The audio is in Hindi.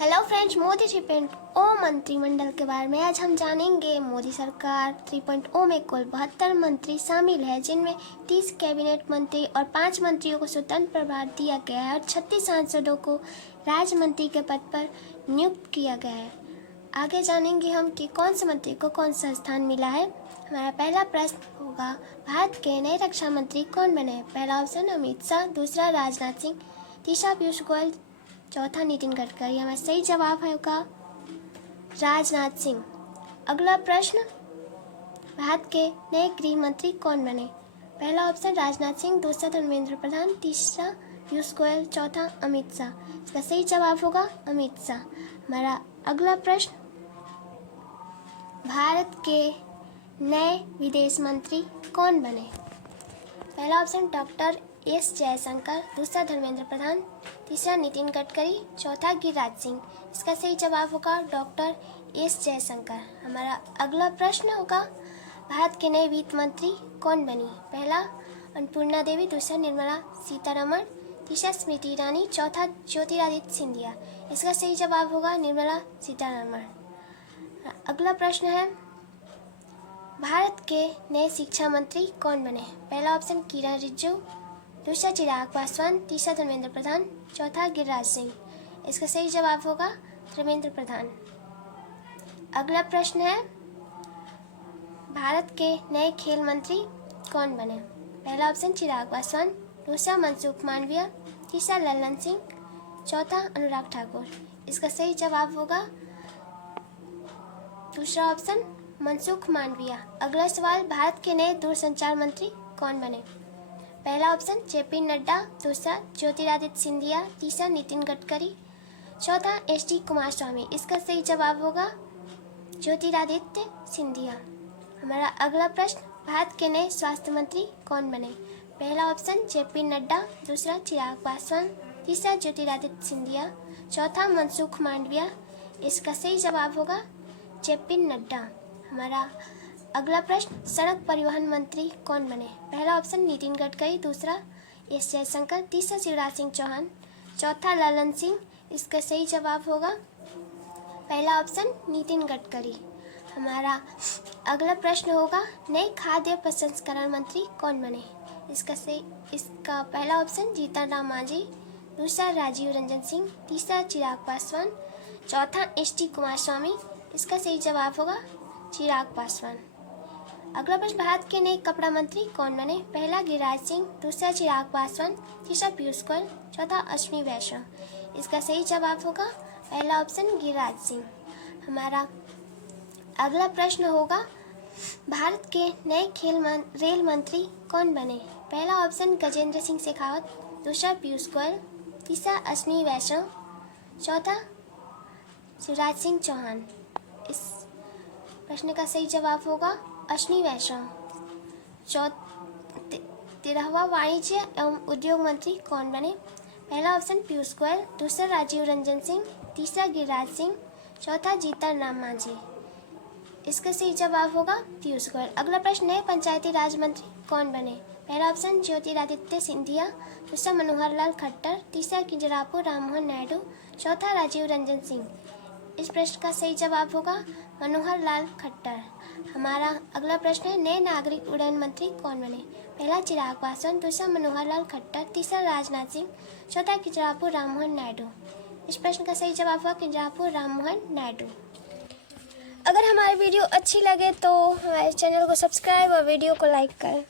हेलो फ्रेंड्स, मोदी 3.0 मंत्रिमंडल के बारे में आज हम जानेंगे। मोदी सरकार 3.0 में कुल 72 मंत्री शामिल है, जिनमें 30 कैबिनेट मंत्री और 5 मंत्रियों को स्वतंत्र प्रभार दिया गया है और 36 सांसदों को राज्य मंत्री के पद पर नियुक्त किया गया है। आगे जानेंगे हम कि कौन से मंत्री को कौन सा स्थान मिला है। हमारा पहला प्रश्न होगा, भारत के नए रक्षा मंत्री कौन बने? पहला ऑप्शन अमित शाह, दूसरा राजनाथ सिंह, तीसरा पीयूष गोयल, चौथा नितिन गडकरी। हमारा सही जवाब होगा राजनाथ सिंह। अगला प्रश्न, भारत के नए गृह मंत्री कौन बने? पहला ऑप्शन राजनाथ सिंह, दूसरा धर्मेंद्र प्रधान, तीसरा पीयूष गोयल, चौथा अमित शाह। इसका सही जवाब होगा अमित शाह। हमारा अगला प्रश्न, भारत के नए विदेश मंत्री कौन बने? पहला ऑप्शन डॉक्टर एस जयशंकर, दूसरा धर्मेंद्र प्रधान, तीसरा नितिन गडकरी, चौथा गिरिराज सिंह। इसका सही जवाब होगा डॉक्टर एस जयशंकर। हमारा अगला प्रश्न होगा, भारत के नए वित्त मंत्री कौन बनी? पहला अन्नपूर्णा देवी, दूसरा निर्मला सीतारमण, तीसरा स्मृति ईरानी, चौथा ज्योतिरादित्य सिंधिया। इसका सही जवाब होगा निर्मला सीतारमण। अगला प्रश्न है, भारत के नए शिक्षा मंत्री कौन बने? पहला ऑप्शन किरण रिजिजू, दूसरा चिराग पासवान, तीसरा धर्मेंद्र प्रधान, चौथा गिरिराज सिंह। इसका सही जवाब होगा धर्मेंद्र प्रधान। अगला प्रश्न है, भारत के नए खेल मंत्री कौन बने? पहला ऑप्शन चिराग पासवान, दूसरा मनसुख मांडविया, तीसरा लल्लन सिंह, चौथा अनुराग ठाकुर। इसका सही जवाब होगा दूसरा ऑप्शन मनसुख मांडविया। अगला सवाल, भारत के नए दूरसंचार मंत्री कौन बने? पहला ऑप्शन जेपी नड्डा, दूसरा ज्योतिरादित्य सिंधिया, तीसरा नितिन गडकरी, चौथा एस डी कुमारस्वामी। इसका सही जवाब होगा ज्योतिरादित्य सिंधिया। हमारा अगला प्रश्न, भारत के नए स्वास्थ्य मंत्री कौन बने? पहला ऑप्शन जेपी नड्डा, दूसरा चिराग पासवान, तीसरा ज्योतिरादित्य सिंधिया, चौथा मनसुख मांडविया। इसका सही जवाब होगा जेपी नड्डा। हमारा अगला प्रश्न, सड़क परिवहन मंत्री कौन बने? पहला ऑप्शन नितिन गडकरी, दूसरा एस जयशंकर, तीसरा शिवराज सिंह चौहान, चौथा लल्लन सिंह। इसका सही जवाब होगा पहला ऑप्शन नितिन गडकरी। हमारा अगला प्रश्न होगा, नए खाद्य प्रसंस्करण मंत्री कौन बने? इसका पहला ऑप्शन जीतन राम मांझी, दूसरा राजीव रंजन सिंह, तीसरा चिराग पासवान, चौथा एस टी कुमारस्वामी। इसका सही जवाब होगा चिराग पासवान। अगला प्रश्न, भारत के नए कपड़ा मंत्री कौन बने? पहला गिरिराज सिंह, दूसरा चिराग पासवान, तीसरा पीयूष गोयल, चौथा अश्विनी वैष्णव। इसका सही जवाब होगा पहला ऑप्शन गिरिराज सिंह। हमारा अगला प्रश्न होगा, भारत के नए रेल मंत्री कौन बने? पहला ऑप्शन गजेंद्र सिंह शेखावत, दूसरा पीयूष गोयल, तीसरा अश्विनी वैष्णव, चौथा शिवराज सिंह चौहान। इस प्रश्न का सही जवाब होगा अश्विनी वैष्णव। 13वां वाणिज्य एवं उद्योग मंत्री कौन बने? पहला ऑप्शन पीयूष गोयल, दूसरा राजीव रंजन सिंह, तीसरा गिरिराज सिंह, चौथा जीतन राम मांझी। इसका सही जवाब होगा पीयूष गोयल। अगला प्रश्न, नए पंचायती राज मंत्री कौन बने? पहला ऑप्शन ज्योतिरादित्य सिंधिया, दूसरा मनोहर लाल खट्टर, तीसरा किंजरापू राममोहन नायडू, चौथा राजीव रंजन सिंह। इस प्रश्न का सही जवाब होगा मनोहर लाल खट्टर। हमारा अगला प्रश्न है, नए नागरिक उड्डयन मंत्री कौन बने? पहला चिराग पासवान, दूसरा मनोहर लाल खट्टर, तीसरा राजनाथ सिंह, चौथा किंजरापू राममोहन नायडू। इस प्रश्न का सही जवाब होगा किंजरापू राममोहन नायडू। अगर हमारी वीडियो अच्छी लगे तो हमारे चैनल को सब्सक्राइब और वीडियो को लाइक करें।